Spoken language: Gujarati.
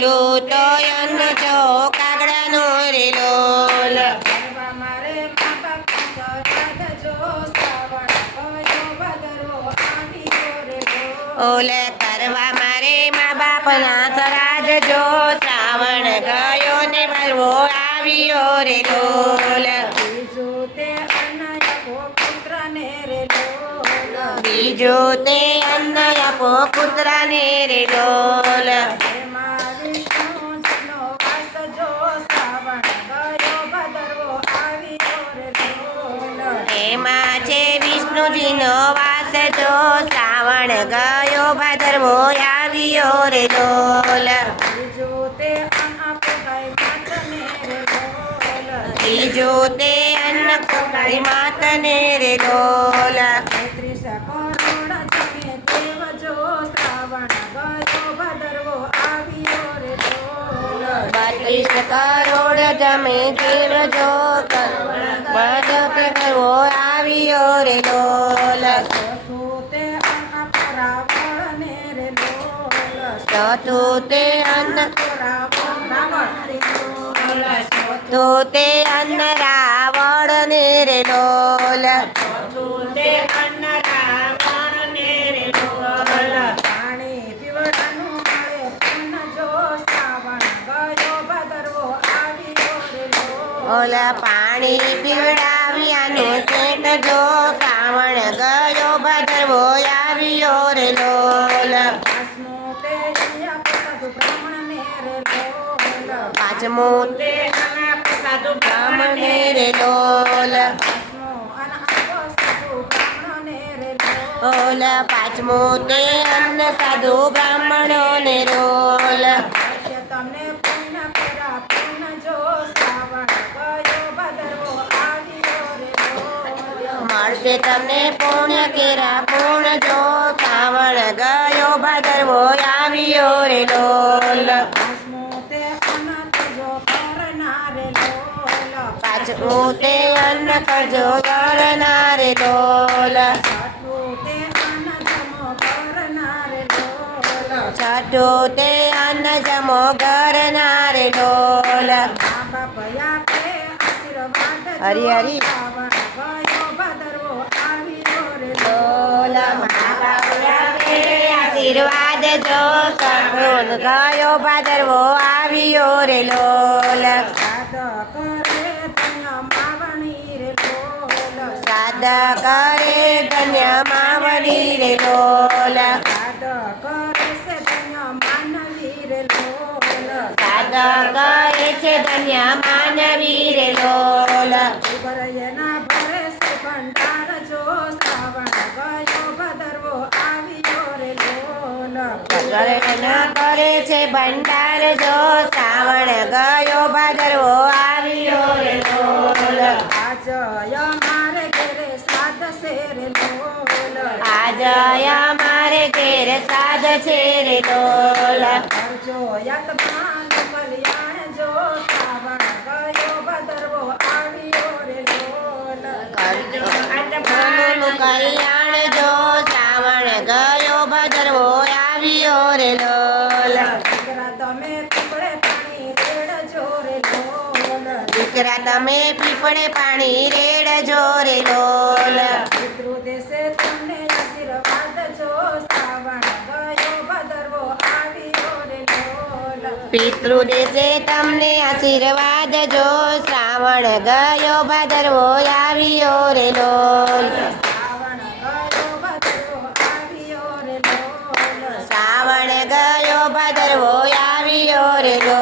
રેલું તોયન કાગડાનો રેલો ઓલે કરવા મારે મા બાપના સરાજ જો શ્રાવણ ગયો ને બલવો આવ્યો રે ડોલ બીજો તે અન્ન આપો કુતરાને રે ડોલ વિષ્ણુજીનો વાસ જો શ્રાવણ ગયો ભાદરવો આવ્યો રે ડોલ. બીજું તે અન્ન પોતાની માતને રે ડોલ. તેત્રીસ કરોડ જમે દેવ ચોથું તે અન્ન તો તે અન્ન રાવણ ને રે ઓલા પાણી પીવડાવ્યાનું પેટ જો શ્રાવણ ગયો, ભાદરવો આવ્યો રે લોલ પાંચમું તે અહીંયા પ્રસાદ બ્રાહ્મણને રે સાધુ બ્રાહ્મણે રે લોલ ઓલ પાંચમો તે અન્ન સાધુ બ્રાહ્મણો ને રોલ. મળશે તમને પુણ્ય કેરા પૂર્ણ જો સાવણ ગયો, ભાદરવો આવ્યો રે લોલ પાંચમું તે અન્ન કરજો કરનારે લોલ છઠ્ઠું તે અન્ન જમો આશીર્વાદ જો હરી હરી. આશીર્વાદ જો ગયો ભાદરવો આવ્યો રે લોલ સાદ કરે ધન્ય માવણી રે લોલ સાદ કરે ધન્ય માવડી રે લોલ. સાદ કરે છે ધન્ય માનવી રે લોલ. સાદ કરે છે ધન્ય માનવી રે લોલ. ઉભરયના ભરે છે ભંડાર જો શ્રાવણ ગયો ભદરવો આવ્યો રે લોલ. ગગન કરે છે ભંડાર જો શ્રાવણ ગયો ભાદરવો આવ્યો રે લોલ. આજ આજ મારે ઘેર સાદ છે રે યતમાન કલ્યાણ જો શ્રાવણ ગયો ભદરવો આવ્યો રે લોલ તમે પીપળે પાણી રેડજો રે લોલ દીકરા તમે પીપળે પાણી રેડજો રે લોલ પિતૃ દેશે તમને આશીર્વાદ જો શ્રાવણ ગયો ભદરવો આવ્યો રે લોલ પિતૃ દેશે તમને આશીર્વાદ જો. શ્રાવણ ગયો, ભદરવો આવ્યો રે લોલ શ્રાવણ ગયો, ભાદરવો આવ્યો રે લોલ